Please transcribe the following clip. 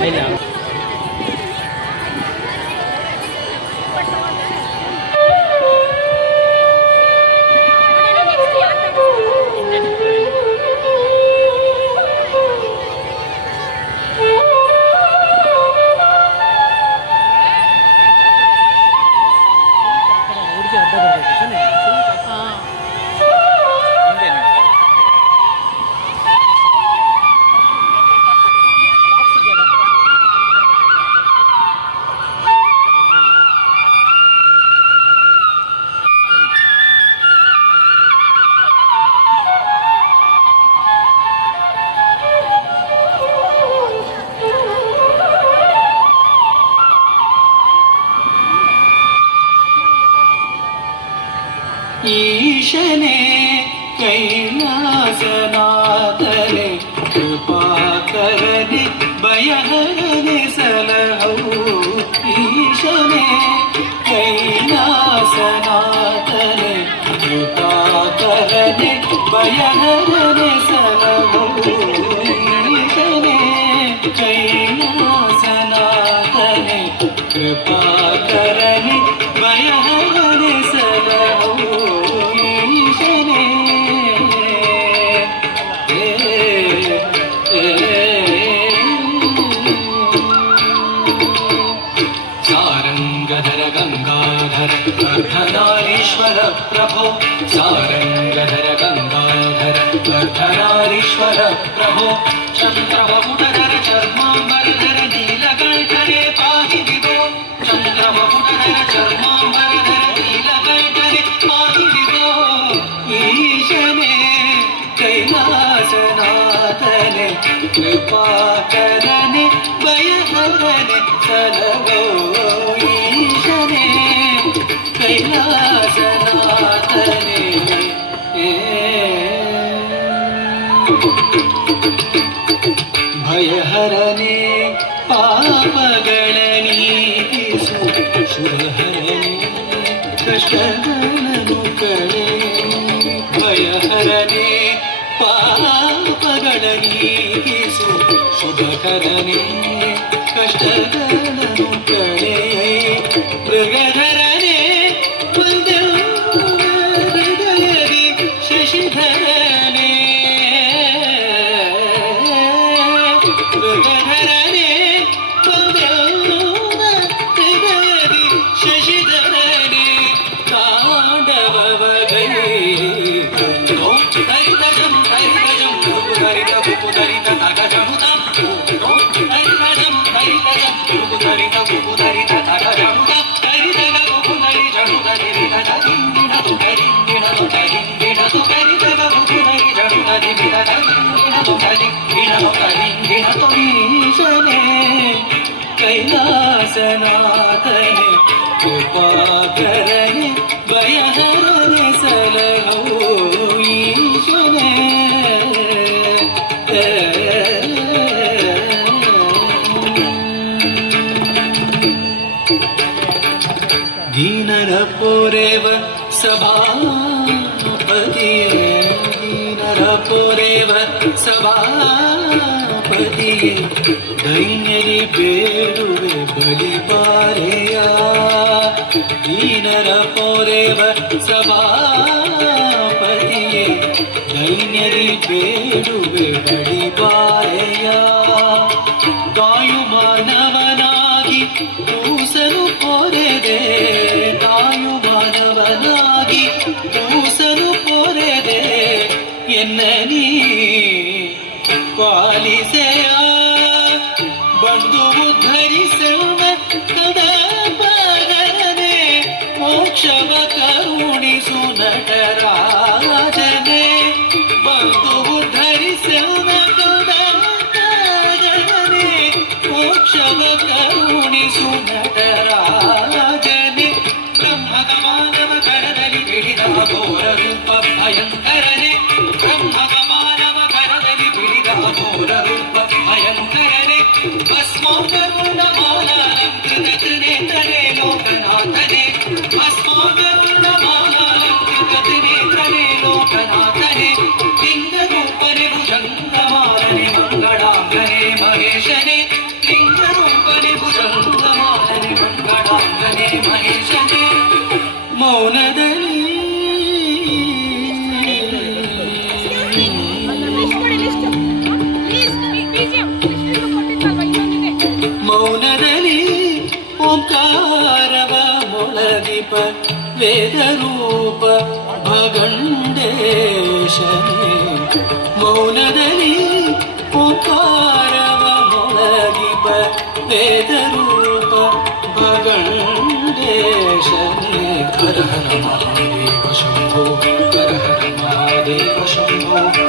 ಇಲ್ಲ ಈಶನೇ ಕೈಲಾಸನಾಥನೆ ಕೃಪಾಕರನೆ ಭಯಹರನೆ ಸಲಹೌ ಈಶನೇ ಕೈಲಾಸನಾಥನೆ ಕೃಪಾಕರನೆ ಭಯಹರನೆ ಸಲಹೌ ಈಶನೇ ಕೈಲಾಸನಾಥನೆ ಕೃಪಾಕರನೆ ಭಯಹರನೆ ಸಲಹೌ ಸಾರಂಗಧರ ಗಂಗಾಧರ ವರ್ಧನಾರೀಶ್ವರ ಪ್ರಭೋ ಸಾರಂಗಧರ ಗಂಗಾಧರ ವರ್ಧನಾರೀಶ್ವರ ಪ್ರಭೋ ಚಂದ್ರಮಕುಟಧರ ಚರ್ಮಾಂಬರಧರ ನೀಲಕಂಠರೆ ಪಾಹಿ ವಿಭೋ ಚಂದ್ರಮಕುಟಧರ ಚರ್ಮಾಂಬರಧರ ನೀಲಕಂಠರೆ ಪಾಹಿ ವಿಭೋ ಈಶನೇ ಕೈಲಾಸನಾಥನೆ ಕೃಪಾಕರನೆ ಭಯಹರನೆ ಸಲಹೋ ಈಶನೇ ಕೈಲಾಸನಾಥನೆ ಭಯಹರನೆ ಪಾಪಗಳ ನೀಗಿಸು ಶುಭಹರನೆ ಕಷ್ಟಗಳನ್ನು ಕಳೆ ಭಯಹರನೆ ಪಾಪಗಳ ನೀಗಿಸು ಶುಭಕರನೆ ಕಷ್ಟಗಳನ್ನು ಕಳೆ ಮೃಗಧರನೆ ಹೃದಯದಿ ಶಶಿಧರನೆ ಮೃಗಧರನೆ ಹೃದಯದಿ ಶಶಿಧರನೆ ತಾಂಡವ ಹರಿತಜಂ ಹರಿತಜಂ ಹರಿತ ಕುಪುದರಿತ ತಗಜಮುತಂ ಹರಿತಜಂ ಹರಿತಜಂ ಕುಪುದರಿತ ಕುಪುದರಿತ ತಗಜಮುತಂ ಹರಿತಗ ಕುಪುದರಿ ಜಣುದರಿತ ತದಿಂದಿಣತು ತದಿಂದಿಣತು ತದಿಂದಿಣತು ಹರಿತಗ ಕುಪುದರಿ ಜಣುದರಿತ ತದಿಂದಿಣತು ತದಿಂದಿಣತು ತದಿಂದಿಣತು ಈಶನೇ ಕೈಲಾಸನಾಥನೆ ಕೃಪಾಕರನೆ ಭಯಹರನೆ ಸಲಹೋ ಈಶನೇ ದೀನರ ಪೊರೆವ ಸಭಾಪತಿಯೇ ದೀನರ ಪೊರೆವ ಸಭಾಪತಿಯೇ ದೈನ್ಯರಿ ಬೇಡುವೆ ಬಳಿಪಾರೆಯ ದೀನರ ಪೊರೆವ ಸಭಾಪತಿಯೇ ದೈನ್ಯರಿ ಬೇಡುವೆ ಬಳಿಪಾರೆಯ ಕಾಯು ಮಾನವನಾಗಿ ಕೂಸನು ಪೊರೆದೆ ಕಾಯು ಮಾನವನಾಗಿ ಕೂಸನು ಪೊರೆದೆ ಎನ್ನ ನೀ ಪಾಲಿಸೆಯ ಬಂದು ಉದ್ಧರಿಸುವ ಕದಪರನೆ ಮೋಕ್ಷವ ಕರುಣಿಸು ನಟರಾಜನೆ ಬಂದು ಉದ್ಧರಿಸುವ ಕದಪರನೆ ಮೋಕ್ಷವ ಕರುಣಿಸು ನಟರಾಜನೆ ಬ್ರಹ್ಮಗ ಮಾನವ ಕರದಲ್ಲಿ ಬಿಡಿದ ಘೋರ ರೂಪ ಭಯಂಕರನೆ ಬ್ರಹ್ಮಗ ಮಾನವ ಕರದಲ್ಲಿ ಬಿಡಿದ ಘೋರ ರೂಪ ವೇದರೂಪ ಭಗಂಡೇಶನೇ ಮೌನದಲ್ಲಿ ಓಂಕಾರವ ಮೊಳಗಿಪ ವೇದರೂಪ ಭಗಂಡೇಶನೇ ಹರ ಹರ ಮಹಾದೇವ ಶಂಭೋ ಹರ ಹರ ಮಹಾದೇವ ಶಂಭೋ